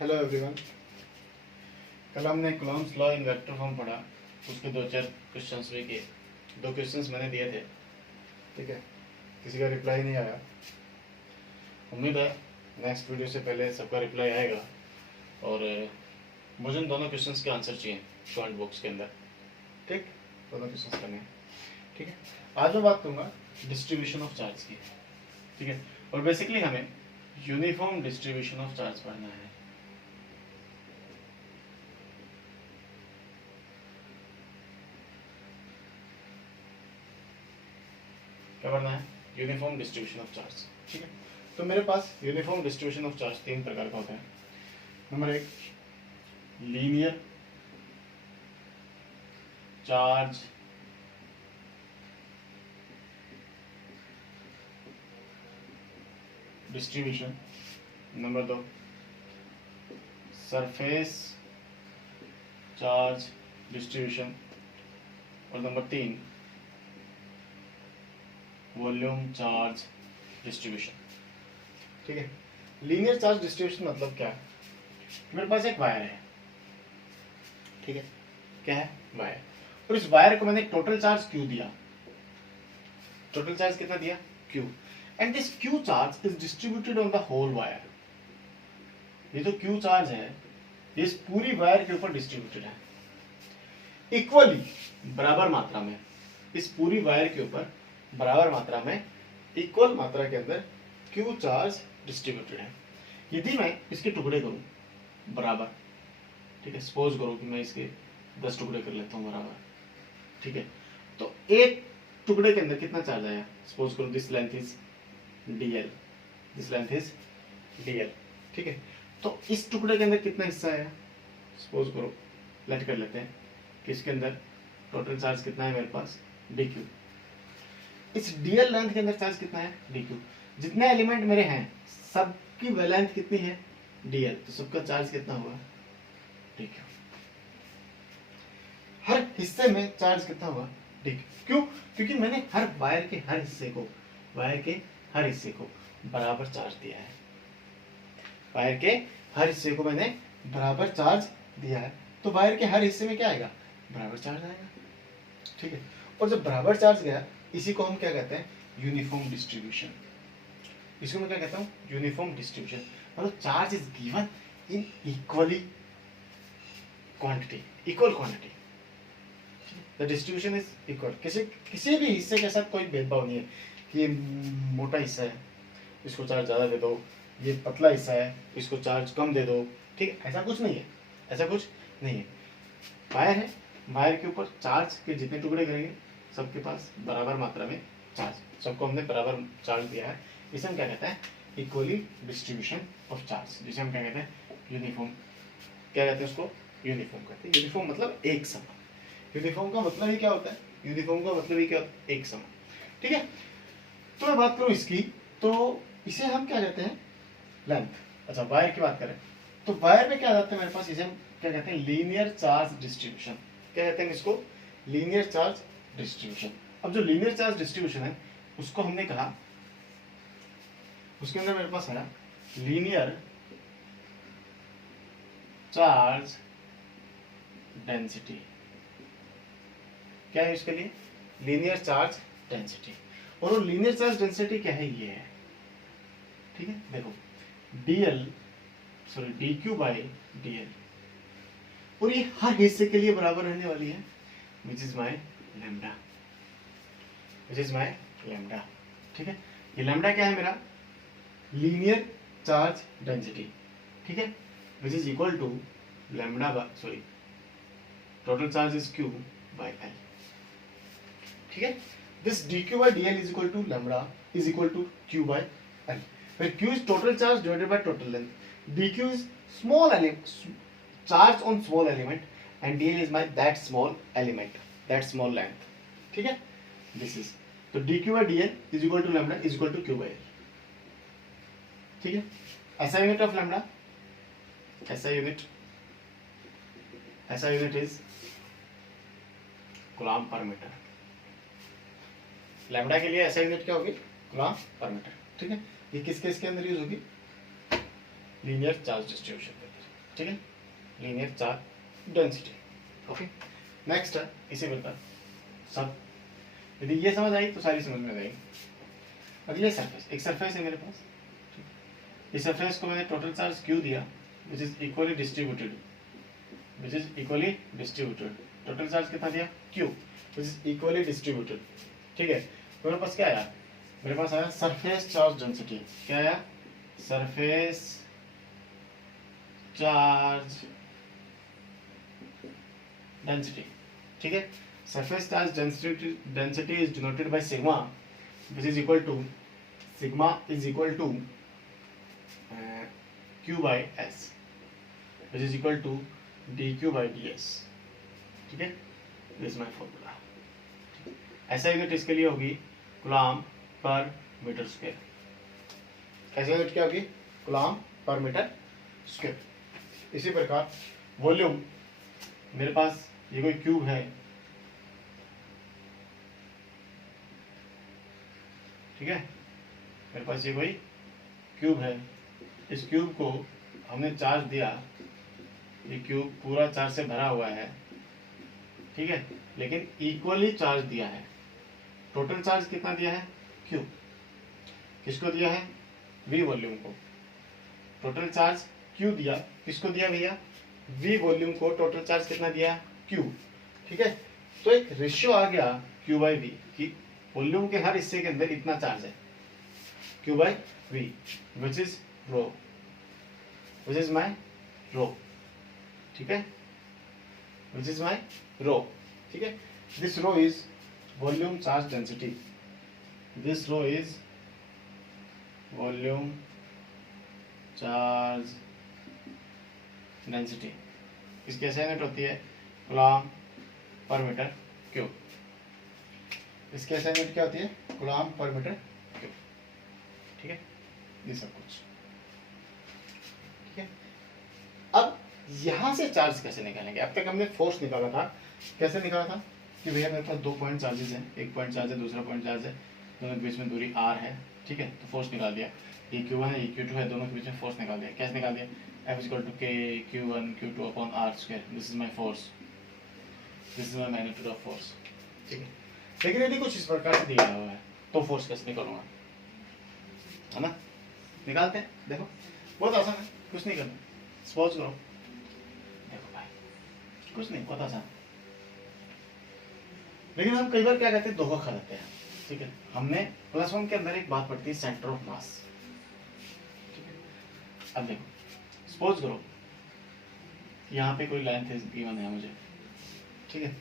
Hello everyone. कल हमने Coulomb's law in vector form पढ़ा, उसके दो चार क्वेश्चंस भी किए। दो क्वेश्चंस मैंने दिए थे, ठीक है। किसी का रिप्लाई नहीं आया। उम्मीद है नेक्स्ट वीडियो से पहले सबका रिप्लाई आएगा। और मुझे इन दोनों क्वेश्चंस के आंसर चाहिए कमेंट बॉक्स के अंदर, ठीक। दोनों क्वेश्चंस करने हैं, ठीक है। आज मैं बात करूँगा डिस्ट्रीब्यूशन ऑफ चार्ज की, ठीक है। और बेसिकली हमें यूनिफॉर्म डिस्ट्रीब्यूशन ऑफ चार्ज पढ़ना है। क्या पढ़ना है? यूनिफॉर्म डिस्ट्रीब्यूशन ऑफ चार्ज, ठीक है। तो मेरे पास यूनिफॉर्म डिस्ट्रीब्यूशन ऑफ चार्ज तीन प्रकार का होता है। नंबर एक, लीनियर चार्ज डिस्ट्रीब्यूशन। नंबर दो, सरफेस चार्ज डिस्ट्रीब्यूशन। और नंबर तीन, वॉल्यूम चार्ज डिस्ट्रीब्यूशन, ठीक है। लीनियर चार्ज डिस्ट्रीब्यूशन मतलब क्या है? मेरे पास एक वायर है, ठीक है। क्या है? वायर। और इस वायर को मैंने टोटल चार्ज Q दिया। टोटल चार्ज कितना दिया? Q। And this Q charge is distributed on the whole wire. ये जो Q चार्ज है ये इस पूरी वायर के ऊपर डिस्ट्रीब्यूटेड है इक्वली, बराबर मात्रा में। इस पूरी वायर के ऊपर बराबर मात्रा में, इक्वल मात्रा के अंदर Q चार्ज डिस्ट्रीब्यूटेड है। यदि मैं इसके टुकड़े करूं बराबर, ठीक है, सपोज करो कि मैं इसके 10 टुकड़े कर लेता हूं बराबर, ठीक है। तो एक टुकड़े के अंदर कितना चार्ज आया? सपोज करो this length is dl, this length is dl, ठीक है। तो इस टुकड़े के अंदर कितना हिस्सा आया? सपोज करो, लेट कर लेते हैं कि इसके अंदर टोटल चार्ज कितना है मेरे पास? dq। इस dl लेंथ के अंदर चार्ज कितना है? dq। जितने एलिमेंट मेरे हैं सबकी लेंथ कितनी है? dl। तो सबका चार्ज कितना हुआ? dq। हर हिस्से में चार्ज कितना हुआ? dq। क्यों? क्योंकि मैंने हर वायर के हर हिस्से को बराबर चार्ज दिया है। वायर के हर हिस्से को मैंने बराबर चार्ज दिया है, तो वायर के हर हिस्से में क्या आएगा? बराबर चार्ज आएगा, ठीक है। और जब बराबर चार्ज गया, इसी को हम क्या कहते हैं? Uniform distribution. इसको मैं क्या कहता हूँ? Uniform distribution. मतलब charge is given in equal quantity. The distribution is equal. किसी भी हिस्से के साथ कोई भेदभाव नहीं है कि मोटा हिस्सा है इसको चार्ज ज्यादा दे दो, ये पतला हिस्सा है इसको चार्ज कम दे दो, ठीक है। ऐसा कुछ नहीं है, ऐसा कुछ नहीं है। वायर है, वायर के ऊपर चार्ज के जितने टुकड़े करेंगे सबके पास बराबर मात्रा में चार्ज, सबको हमने बराबर चार्ज दिया है। इसे हम क्या कहते हैं? इक्वली डिस्ट्रीब्यूशन ऑफ चार्ज, जिसे हम क्या कहते हैं? यूनिफॉर्म। क्या कहते हैं उसको? यूनिफॉर्म कहते हैं। यूनिफॉर्म मतलब एक समान। यूनिफॉर्म का मतलब ही क्या होता है? यूनिफॉर्म का मतलब ही क्या? एक समान, ठीक है। तो मैं बात करूं इसकी, तो इसे हम क्या कहते हैं? लेंथ। अच्छा, वायर की बात करें तो वायर में क्या जाता है मेरे पास? इसे हम क्या कहते हैं? Linear charge distribution. क्या कहते हैं इसको? Linear charge distribution. अब जो लीनियर चार्ज डिस्ट्रीब्यूशन है उसको हमने कहा, उसके अंदर मेरे पास है लीनियर चार्ज डेंसिटी। क्या है इसके लिए? Linear charge density. और वो लीनियर चार्ज डेंसिटी क्या है? ये है, ठीक है। देखो dq बाई dl, और ये हर हिस्से के लिए बराबर रहने वाली है, विच इज माई लैम्डा, ठीक है। ये लैम्डा क्या है मेरा? लीनियर चार्ज डेंसिटी, ठीक है, which is equal to lambda total charge is q by l, ठीक है। This dq by dl is equal to lambda is equal to q by l, where q is total charge divided by total length, dq is small element, charge on small element, and dl is my that small element, that small length, ठीक है। this is तो dq by dl is equal to lambda is equal to q by l, ठीक है। ऐसा unit of lambda, ऐसा unit is coulomb पर metre. Lambda के लिए ऐसा यूनिट क्या होगी? कूलम्ब पर मीटर, ठीक है। ये किस केस के अंदर यूज होगी? लीनियर चार्ज डिस्ट्रीब्यूशन के अंदर, ठीक है, linear charge density. Okay, next है इसी प्रकार सब। यदि ये समझ आई तो सारी समझ में आएगी। अगले सरफेस, एक सरफेस है मेरे पास, इस सरफेस को मैंने टोटल चार्ज क्यू दिया which is equally distributed, total charge कितना दिया Q which is equally distributed. ठीक है, तो मेरे पास क्या आया, मेरे पास आया सरफेस चार्ज डेंसिटी। क्या आया, सरफेस चार्ज डेंसिटी। ठीक है, surface charge density is denoted by sigma which is equal to, sigma is equal to q by s which is equal to dq by ds। ठीक है, this my formula. ऐसा unit इसके लिए होगी coulomb पर metre square. ऐसा unit क्या होगी, कूलम्ब पर मीटर स्क्वायर। इसी प्रकार वॉल्यूम, मेरे पास ये कोई क्यूब है, ठीक है, मेरे पास ये कोई क्यूब है, इस क्यूब को हमने चार्ज दिया, ये क्यूब पूरा चार्ज से भरा हुआ है, ठीक है, लेकिन इक्वली चार्ज दिया है। टोटल चार्ज कितना दिया है, क्यू। किसको दिया है, वी वॉल्यूम को। टोटल चार्ज क्यू दिया, किसको दिया भैया, वी वॉल्यूम को। टोटल चार्ज कितना दिया, क्यू। ठीक है, तो एक रेशियो आ गया क्यू बाई वी कि वॉल्यूम के हर हिस्से के अंदर इतना चार्ज है, Q by V which is rho, which is my rho. ठीक है, विच इज माई रो। ठीक है, this rho is volume charge density, this rho is volume charge density. इसकी असाइनमेंट होती है कूलम्ब पर मीटर क्यूब। इसकी असाइनमेंट क्या होती है, कूलम्ब पर मीटर क्यूब। ठीक है, ये सब कुछ। ठीक है, अब यहां से चार्ज कैसे निकालेंगे। अब तक हमने फोर्स निकाला था, कैसे निकाला था कि भैया मेरे पास दो पॉइंट चार्जेस हैं, एक पॉइंट चार्ज है, दूसरा पॉइंट चार्ज है, दोनों के बीच में दूरी r है। ठीक है, तो फोर्स निकाल दिया, ये q1 है, ये q2 है, दोनों के बीच में फोर्स निकाल दिया। कैसे निकाल दिया, F equal to k q1 q2 upon r square. This is my force, this is my magnitude of force. ठीक है, लेकिन यदि कुछ इस प्रकार से दिया हुआ है तो फोर्स कैसे निकालूंगा, है ना। निकालते हैं, देखो बहुत आसान है, कुछ नहीं करना, सपोज करो, देखो भाई कुछ नहीं, बहुत आसान। लेकिन हम कई बार क्या कहते हैं, धोखा खा जाते हैं। ठीक है, हमने +1 के अंदर एक बात पढ़ती है, सेंटर ऑफ मास। ठीक है, अब देखो सपोज करो यहाँ पे कोई लेंथ गिवन है मुझे, ठीक है,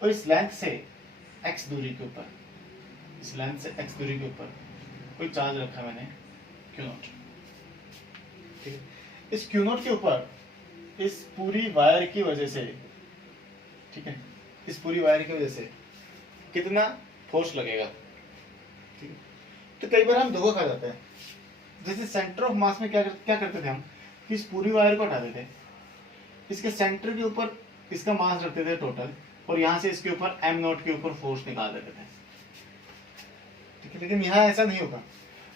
और इस लेंथ से x दूरी के ऊपर, इस लेंथ से x दूरी के ऊपर कोई चार्ज रखा मैंने Q0। ठीक है, इस Q0 के ऊपर इस पूरी वायर की वजह से, ठीक है, इस पूरी वायर की वजह से कितना फोर्स लगेगा। ठीक है, तो कई बार हम धोखा खा जाते हैं। जैसे सेंटर ऑफ मास में क्या करते थे हम, कि इस पूरी वायर को हटाते थे, इसके सेंटर के ऊपर इसका मास रखते थे टोटल, और यहां से इसके ऊपर m0 के ऊपर फोर्स निकाल देते थे। ठीक है, लेकिन यहां ऐसा नहीं होगा,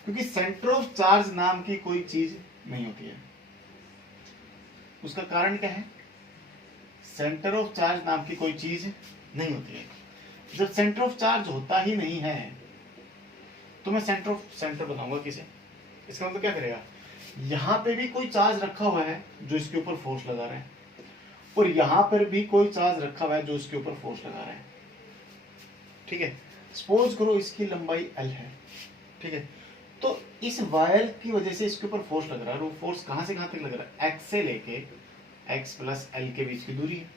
क्योंकि सेंटर ऑफ चार्ज नाम की कोई चीज नहीं होती है। उसका कारण क्या है, सेंटर ऑफ चार्ज नाम की कोई चीज नहीं होती है। जब सेंटर ऑफ चार्ज होता ही नहीं है तो मैं सेंटर बनाऊंगा किसे। इसका मतलब क्या करेगा, यहां पे भी कोई चार्ज रखा हुआ है जो इसके ऊपर फोर्स लगा रहा है, और यहां पर भी कोई चार्ज रखा हुआ है जो इसके ऊपर फोर्स लगा रहा है। ठीक है, सपोज करो इसकी लंबाई l है। ठीक है, तो इस वायर की वजह से इसके ऊपर फोर्स लग रहा है, और वो फोर्स कहां से कहां तक लग रहा है, x से लेके x प्लस l के बीच की दूरी है।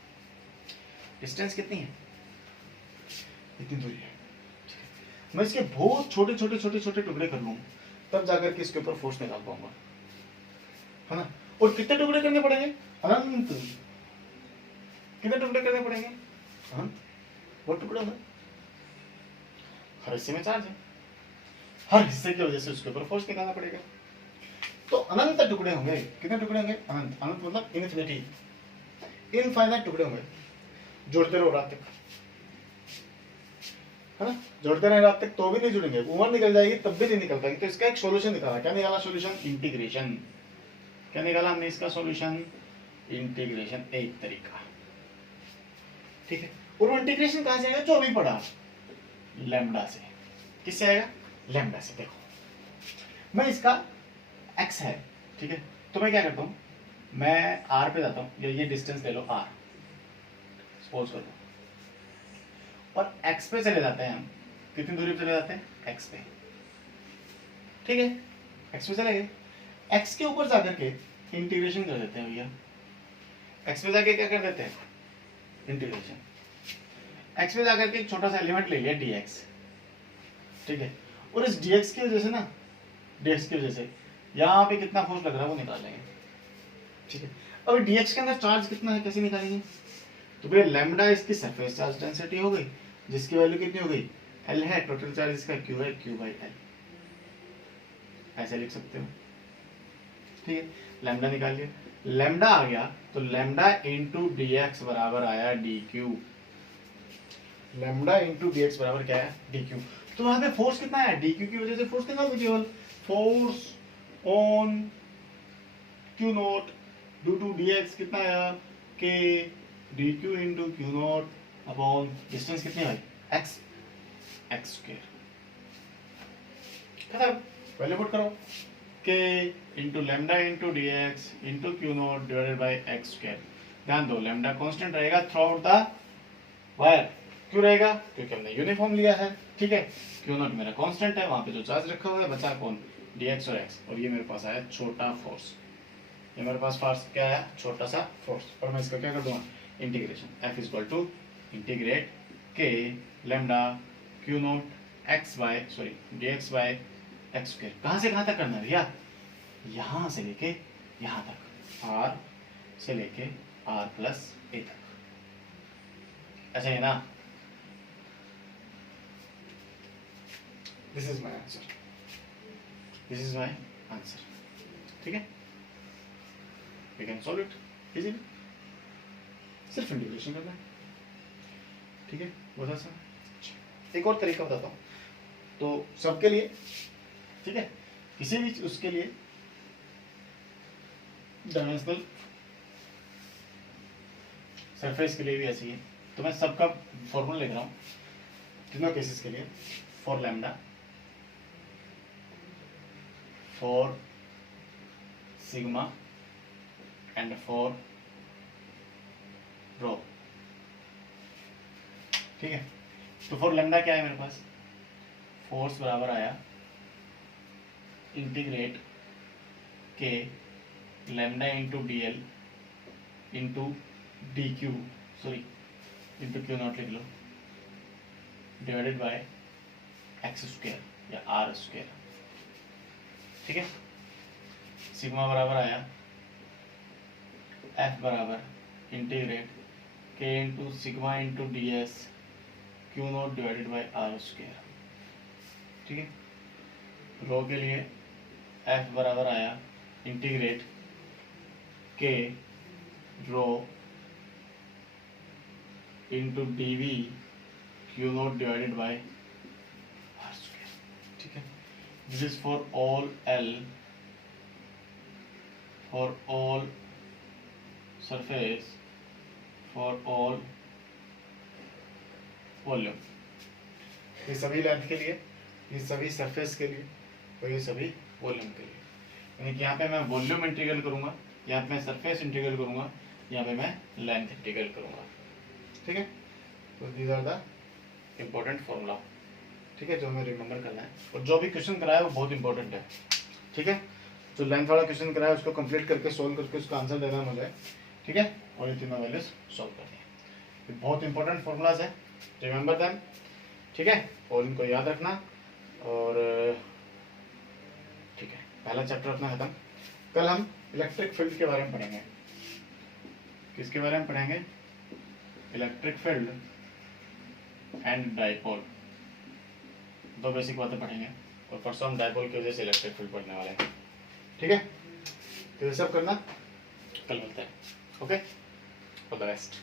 डिस्टेंस कितनी है, इतनी दूरी है। मैं इसके बहुत छोटे छोटे छोटे छोटे टुकड़े कर लूँ, तब जाकर के इसके ऊपर फोर्स निकाल पाऊंगा, है ना। और कितने टुकड़े करने पड़ेंगे, अनंत। कितने टुकड़े करने पड़ेंगे, अनंत। वो टुकड़े होंगे, हर हिस्से में चार्ज है, हर हिस्से की वजह से उसके ऊपर फोर्स निकालना पड़ेगा। तो अनंत टुकड़े होंगे। कितने टुकड़े होंगे, अनंत। अनंत मतलब इनफिनिटी, इनफाइनाइट टुकड़े होंगे। जोड़ते रहो रात तक, है ना, जोड़ते रहे रात तक तो भी नहीं जुड़ेंगे, उम्र निकल जाएगी तब भी नहीं निकल पाएगी। तो इसका एक सॉल्यूशन निकाला, क्या निकाला सॉल्यूशन, इंटीग्रेशन। क्या निकाला हमने इसका सॉल्यूशन, इंटीग्रेशन एक तरीका, ठीक है। और वो इंटीग्रेशन कहां से आएगा, जो अभी पढ़ा लैम्डा से। किससे आएगा, लैम्डा से। देखो मैं इसका x है, ठीक है, तो मैं क्या करता हूं, मैं r पे जाता हूं, ये डिस्टेंस ले लो r, सपोज कर लो, और x पे चले जाते हैं हम। कितनी दूरी पे चले जाते हैं, x पे, ठीक है, x पे चले गए। x के ऊपर जाकर के इंटीग्रेशन कर देते हैं भैया, x पे जाके क्या कर देते हैं, इंटीग्रेशन। x पे जाकर के एक छोटा सा एलिमेंट ले लिया dx, ठीक है, और इस dx की वजह से ना, dx की वजह से यहाँ पे कितना फोर्स लग रहा है वो निकाल लेंगे, ठीक है। अब dx के अंदर चार्ज कितना है, कैसे निकालेंगे, तो भैया लैम्डा इसकी सरफेस चार्ज डेंसिटी हो गई, जिसकी वैल्यू कितनी हो गई, L है, टोटल चार्ज इसका Q है, Q बाई L, ऐसे लिख सकते हो, ठीक है। लैम्डा निकाल लिया, लैम्डा आ गया तो लैम्डा इंटू dx बराबर आया dq, लैम्डा इंटू dx बराबर क्या है, dq। तो वहां पे फोर्स कितना है, dq की वजह से फोर्स निकाल दो, केवल force on q not due to dx कितना आया, k dq into q not upon distance कितनी है, x, x स्क्वायर, खत्म, वैल्यू पुट करो, k into lambda into dx into q not divided by x square. ध्यान दो lambda constant रहेगा throughout the wire, क्यों रहेगा, क्योंकि हमने यूनिफॉर्म लिया है, ठीक है। q नॉट मेरा कांस्टेंट है, वहां पे जो चार्ज रखा हुआ है बचा कौन, dx और x, और ये मेरे पास आया छोटा फोर्स, ये मेरे पास फोर्स क्या है, छोटा सा फोर्स, और मैं इसका क्या कर दूंगा, integration, f equal to integrate k lambda q not x by sorry dx by x square. कहां से कहां तक करना है भैया, यहां से लेके यहां तक, r से लेके r प्लस a तक, ऐसा है ना। This is my answer, this is my answer, ठीक है। We can solve it easily, सिर्फ इंटीग्रेशन करना है, ठीक है, बहुत आसान। एक और तरीका बताता हूँ, तो सबके लिए, ठीक है, किसी भी उसके लिए डायमेंशनल सरफेस के लिए भी ऐसी है, तो मैं सबका फॉर्मूला लिख रहा हूँ तीनों केसेस के लिए, for lambda, for sigma and for rho, ठीक है। तो फॉर लैम्डा क्या है मेरे पास, फोर्स बराबर आया integrate K lambda into D L into D Q, sorry into Q not लिख लो, डिवाइडेड बाय एक्स स्क्वायर या आर स्क्वायर, ठीक है। सिग्मा बराबर आया एफ बराबर integrate K into sigma into D S Q not divided by R square, ठीक है। रो के लिए एफ बराबर आया इंटीग्रेट के rho into D V Q not divided by R square, ठीक है। This is for all L, for all surface, for all volume, ये सभी लेंथ के लिए, ये सभी सरफेस के लिए, और ये सभी वॉल्यूम के लिए। यानी कि यहाँ पे मैं वॉल्यूम इंटीग्रल करूंगा, यहाँ पे मैं सरफेस इंटीग्रल करूंगा, यहाँ पे मैं लेंथ इंटीग्रल करूंगा, ठीक है। तो these are the important formula, ठीक है, जो हमें रिमेंबर करना है। और जो भी क्वेश्चन कराया है वो बहुत इंपॉर्टेंट है, ठीक है। जो लेंथ वाला क्वेश्चन कराया है उसको कंप्लीट करके सोल्व करके उसका आंसर देना है मुझे, ठीक है, और ये तीनों वैल्यूज सॉल्व करनी है। ये बहुत इंपॉर्टेंट फॉर्मूलाज है, रिमेंबर दैम, ठीक है, और इनको याद रखना। और ठीक है, पहला चैप्टर अपना खत्म। कल हम इलेक्ट्रिक फील्ड के बारे में पढ़ेंगे। किसके बारे में पढ़ेंगे, इलेक्ट्रिक फील्ड एंड डाइपोल, दो बेसिक बातें पढ़ेंगे। और परसों हम डाइपोल की वजह से इलेक्ट्रिक फील्ड पढ़ने वाले हैं, ठीक है। तो ये सब करना, कल मिलते हैं, ओके, ऑल द बेस्ट।